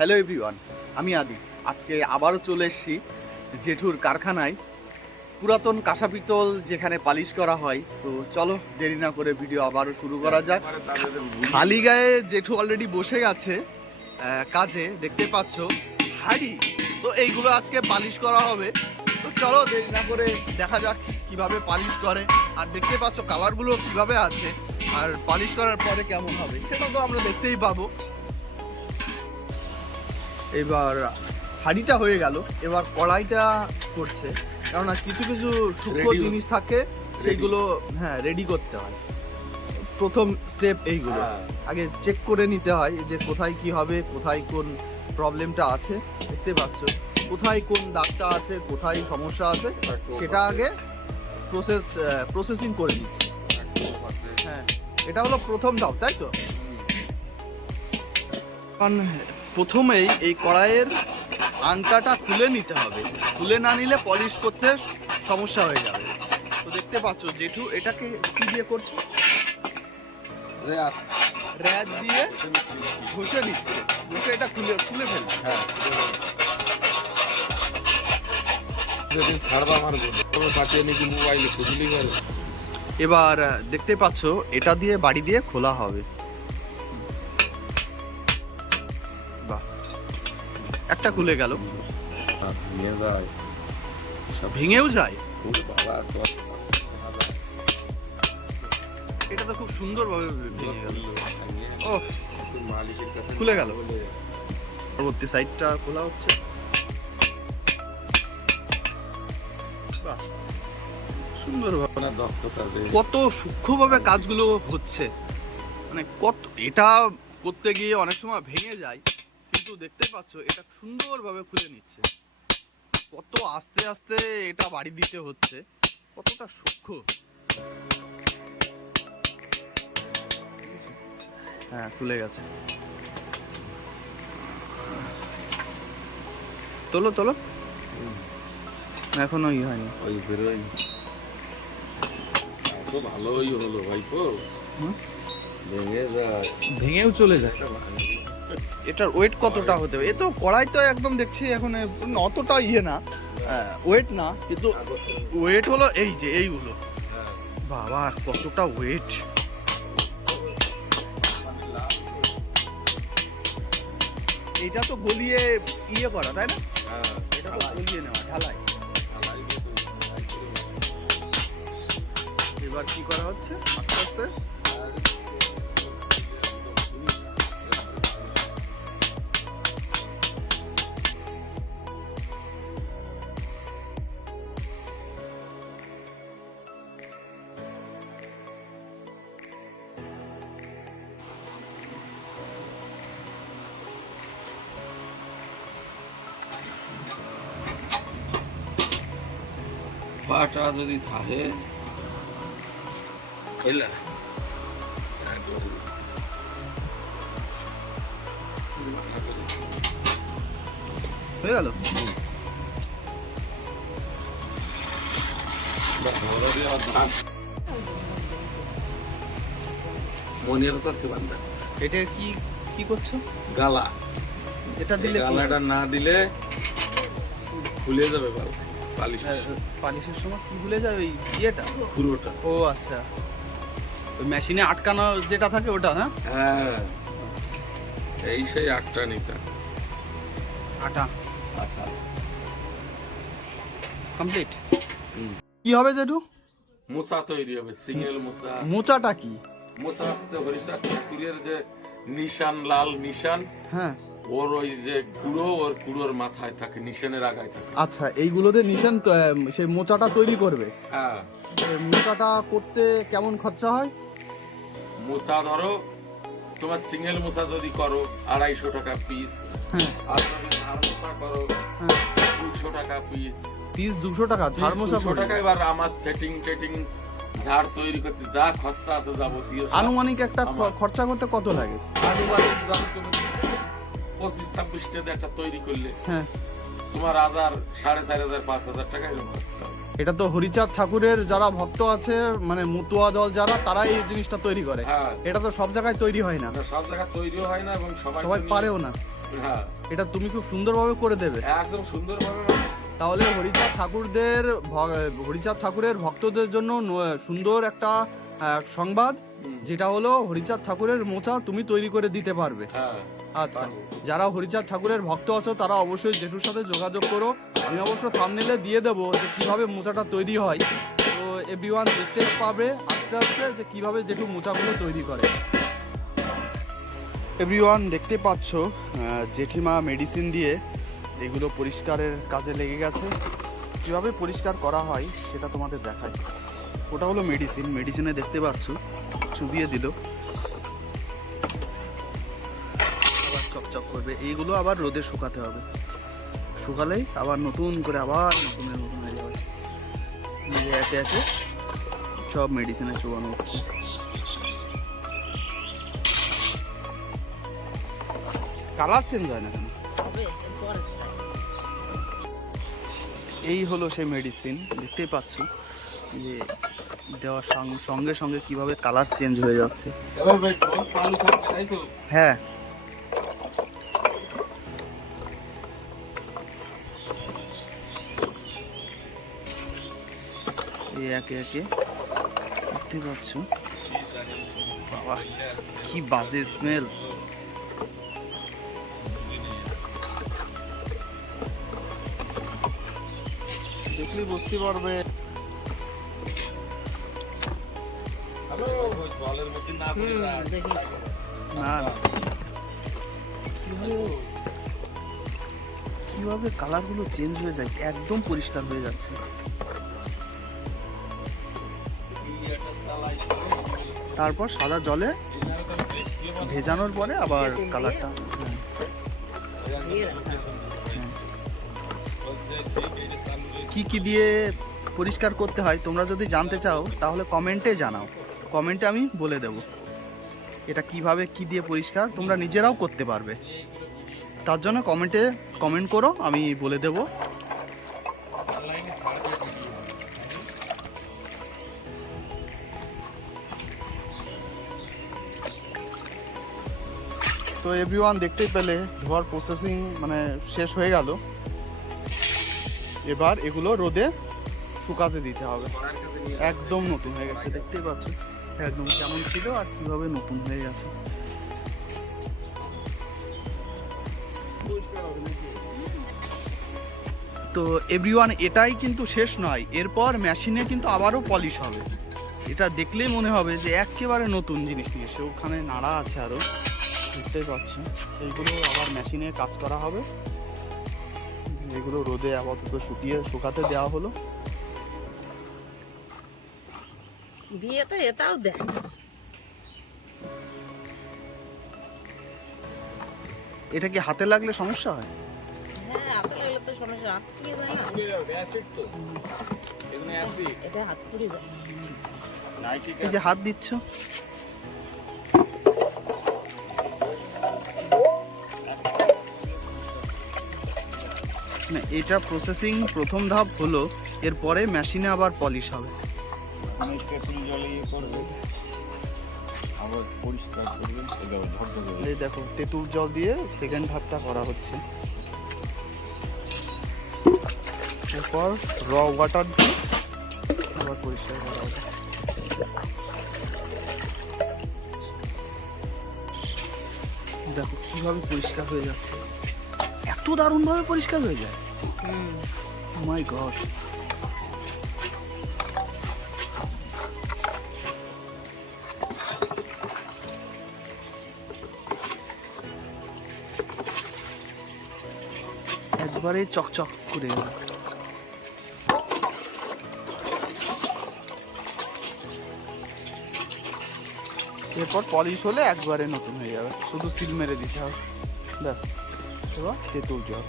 Hello everyone আমি আদি। আজকে আবারও চলে এসেছি জেঠুর কারখানায়। পুরাতন কাঁসা পিতল যেখানে পালিশ করা হয়। তো চলো, দেরি না করে ভিডিও আবারও শুরু করা যাক। খালি গায়ে জেঠু অলরেডি বসে গেছে কাজে, দেখতে পাচ্ছ। হাড়ি! তো এইগুলো আজকে পালিশ করা হবে। তো চলো, দেরি না করে দেখা যাক কীভাবে পালিশ করে। আর দেখতে পাচ্ছ কালারগুলো কীভাবে আছে। আর পালিশ করার পরে কেমন হবে, সেটা তো আমরা দেখতেই পাবো। এবার হাঁড়িটা হয়ে গেল। এবার কড়াইটা করছে। কেননা কিছু কিছু সূক্ষ্ম জিনিস থাকে সেইগুলো হ্যাঁ রেডি করতে হয়। প্রথম স্টেপ এইগুলো। হ্যাঁ। আগে চেক করে নিতে হয় যে কোথায় কি হবে কোথায় কোন প্রবলেমটা আছে। দেখতে পাচ্ছ কোথায় কোন দাগটা আছে কোথায় সমস্যা আছে সেটা আগে প্রসেস প্রসেসিং করে নিচ্ছে। হ্যাঁ এটা হলো প্রথম ধাপ তাই তো? কারণ প্রথমেই এই কড়াইয়ের আংটাটা খুলে নিতে হবে। খুলে না নিলে পলিশ করতে সমস্যা হয়ে যাবে। তো দেখতে পাচ্ছ জেঠু এটাকে কি দিয়ে করছ? র্যাদ দিয়ে ঘষে নিচ্ছে। ঘষে এটা খুলে খুলে ফেলছে হ্যাঁ যেদিন ছাড়বা মারবো তবে বাঁচিয়ে নিবি মোবাইলে খুঁজলি পারে এবার দেখতে পাচ্ছ এটা দিয়ে বাড়ি দিয়ে খোলা হবে। একটা খুলে গেল। নিয়ে যায়। ভেঙেও যায়। এটা তো খুব সুন্দরভাবে ভেঙে গেল। ও মালিকের খুলে গেল। পরবর্তী সাইডটা খোলা হচ্ছে। বাহ। সুন্দরভাবে দক্ষতা কত সূক্ষ্মভাবে কাজগুলো হচ্ছে। মানে কত এটা করতে গিয়ে অনেক সময় ভেঙে যায়। কিন্তু দেখতে পাচ্ছ এটা সুন্দরভাবে খুলে নিচ্ছে। কত আস্তে আস্তে এটা বাড়ি দিতে হচ্ছে কতটা সূক্ষ্ম। হ্যাঁ খুলে গেছে। তোলো তোলো। এখনও ই হয়নি। ওই বেরোয় তো ভালোই হলো ভাই তো ভেঙে যায়। ভেঙেও চলে যায়। এটার ওয়েট কতটা হতে হবে এ তো কড়াই তো একদম দেখছি এখন অতটা ইয়ে না ওয়েট না, কিন্তু ওয়েট হলো এই যে এইগুলো। বাবা, কতটা ওয়েট এটা তো গলিয়ে ইয়ে করা, তাই না? এটা তো গলিয়ে নেওয়া, ঢালাই। এবার কি করা হচ্ছে? আস্তে আস্তে। পাটা যদি থাকে বুঝলে হয়ে গেল? মনের কাছে বান্ধা। এটা কি কি করছ? গালা। এটা দিলে গালাটা না দিলে খুলে যাবে হ্যাঁ, পালিশের সময় কি ভুলে যায় ওই ইয়েটা? পুরোটা। ও আচ্ছা। ওই মেশিনে আটকানো যেটা থাকে ওটা না? হ্যাঁ। এই সেই আটটা নিতা। আটা। আটা। কমপ্লিট? কি হবে জেঠু? মুসা তৈরি হবে সিঙ্গেল মুসা। মোচাটা কি? মুসা হচ্ছে হরিষা ঠাকুরের যে নিশান লাল নিশান। হ্যাঁ। ওর ওই যে কুড়ো ওর কুড়োর মাথায় থাকে নিশানের আগায় থাকে। আচ্ছা এইগুলোতে নিশান সেই মোচাটা তৈরি করবে? হ্যাঁ। মোচাটা করতে কেমন খরচা হয়? মুসা ধরো তোমার সিঙ্গেল মুসা যদি করো আড়াইশো টাকা পিস হ্যাঁ। আর যদি ধার মুসা করো হ্যাঁ। দুইশো টাকা পিস পিস দুশো টাকা ঝাড় মোচা দুশো টাকা এবার আমার সেটিং টেটিং ঝাড় তৈরি করতে যা খরচা আছে যাবতীয় আনুমানিক একটা খরচা করতে কত লাগে? আনুমানিক দাম তুমি পঁচিশ ছাব্বিশ টাকা একটা তৈরি করলে হ্যাঁ। তোমার হাজার সাড়ে চার হাজার পাঁচ হাজার টাকা এরকম এটা তো হরিচাঁদ ঠাকুরের যারা ভক্ত আছে মানে মতুয়া দল যারা তারাই এই জিনিসটা তৈরি করে। হ্যাঁ। এটা তো সব জায়গায় তৈরি হয় না। সব জায়গায় তৈরিও হয় না এবং সবাই সবাই পারেও না। হ্যাঁ। এটা তুমি খুব সুন্দরভাবে করে দেবে। একদম সুন্দরভাবে তাহলে হরিচাঁদ ঠাকুরদের হরিচাঁদ ঠাকুরের ভক্তদের জন্য সুন্দর একটা সংবাদ। যেটা হলো হরিচাঁদ ঠাকুরের মোচা তুমি তৈরি করে দিতে পারবে। হ্যাঁ আচ্ছা যারা হরিচাঁদ ঠাকুরের ভক্ত আছো তারা অবশ্যই জেঠুর সাথে যোগাযোগ করো। আমি অবশ্য থামনেলে দিয়ে দেবো যে কীভাবে মোচাটা তৈরি হয়। তো এভরিওয়ান দেখতে পাবে আস্তে আস্তে যে কীভাবে জেঠু মোচাগুলো তৈরি করে। এভরিওয়ান দেখতে পাচ্ছ জেঠিমা মেডিসিন দিয়ে এগুলো পরিষ্কারের কাজে লেগে গেছে। কীভাবে পরিষ্কার করা হয় সেটা তোমাদের দেখায় ওটা হলো মেডিসিন মেডিসিনে দেখতে পাচ্ছ। চুবিয়ে দিল। আবার চকচক করবে। এইগুলো আবার রোদে শুকাতে হবে। শুকালেই আবার নতুন করে আবার নতুনের নতুন হয়ে যাবে যে একে একে সব মেডিসিনে চুবানো হচ্ছে। কালার চেঞ্জ হয় না কেন? এই হলো সেই মেডিসিন দেখতেই পাচ্ছ যে দেওয়ার সঙ্গে সঙ্গে কীভাবে কালার চেঞ্জ হয়ে যাচ্ছে। হ্যাঁ। এই একে একে দেখতে পাচ্ছ? বাবা, কি বাজে স্মেল দেখলে বুঝতে পারবে। জলের মধ্যে না পড়ে যায়। না না। কীভাবে কীভাবে কালারগুলো চেঞ্জ হয়ে যায় একদম পরিষ্কার হয়ে যাচ্ছে। তারপর সাদা জলে ভেজানোর পরে আবার কালারটা। কি কি দিয়ে পরিষ্কার করতে হয় তোমরা যদি জানতে চাও তাহলে কমেন্টে জানাও। কমেন্টে আমি বলে দেব। এটা কীভাবে, কি দিয়ে পরিষ্কার, তোমরা নিজেরাও করতে পারবে। তার জন্য কমেন্টে কমেন্ট করো, আমি বলে দেব। তো এভরিওয়ান দেখতেই পেলে ধোয়ার প্রসেসিং মানে শেষ হয়ে গেল। এবার এগুলো রোদে শুকাতে দিতে হবে। একদম নতুন হয়ে গেছে, দেখতেই পাচ্ছ। একদম কেমন ছিল আর কীভাবে নতুন হয়ে গেছে? তো এভরিওয়ান এটাই কিন্তু শেষ নয়। এরপর মেশিনে কিন্তু আবারও পলিশ হবে। এটা দেখলেই মনে হবে যে একেবারে নতুন জিনিস নিয়ে এসে ওখানে নাড়া আছে আরও দেখতেই পাচ্ছি এইগুলো আবার মেশিনে কাজ করা হবে। এগুলো রোদে আপাতত শুকিয়ে, শুকাতে দেওয়া হলো। বিয়েতে এটাও দেখ। এটা কি হাতে লাগলে সমস্যা হয়? হ্যাঁ হাতে লাগলে তো সমস্যা হাত পুড়ে যায় না? এটা হাত পুড়ে যায়। এই যে হাত দিচ্ছ। না এটা প্রসেসিং প্রথম ধাপ হলো এরপরে মেশিনে আবার পলিশ হবে। অনেক তেঁতুল জলে ইয়ে করবে। আবার পরিষ্কার করবে। এই দেখো তেঁতুল জল দিয়ে সেকেন্ড ধাপটা করা হচ্ছে। এরপর র ওয়াটার দিয়ে আবার পরিষ্কার করা হবে। দেখো কীভাবে পরিষ্কার হয়ে যাচ্ছে। এত দারুণভাবে পরিষ্কার হয়ে যায়। মাই গড একবারে চকচক করে এরপর পলিশ হলে একবারে নতুন হয়ে যাবে। শুধু সিল মেরে দিতে হবে। ব্যাস, এবার তেঁতুল জল।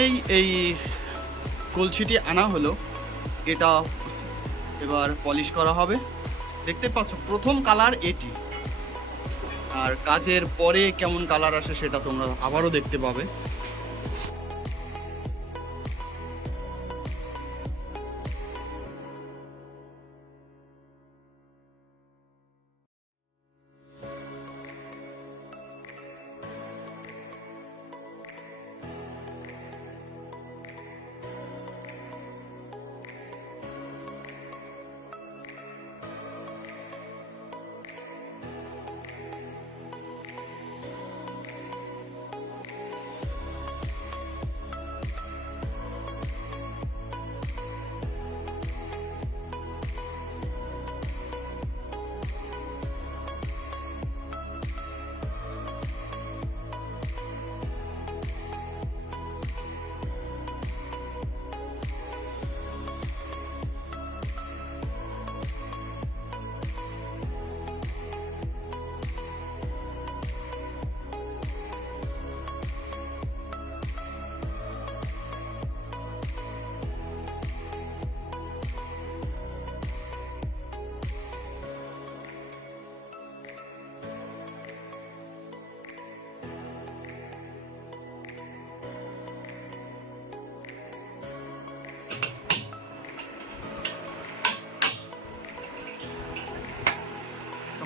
এই এই কলসিটি আনা হলো। এটা এবার পলিশ করা হবে। দেখতে পাচ্ছ, প্রথম কালার এটি। আর কাজের পরে কেমন কালার আসে সেটা তোমরা আবারও দেখতে পাবে।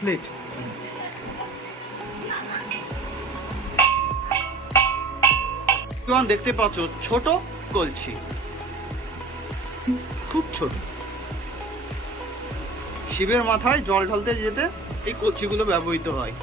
কমপ্লিট দেখতে পাচ্ছ ছোট কলছি। খুব ছোট। শিবের মাথায় জল ঢালতে যেতে এই কলছিগুলো ব্যবহৃত হয়।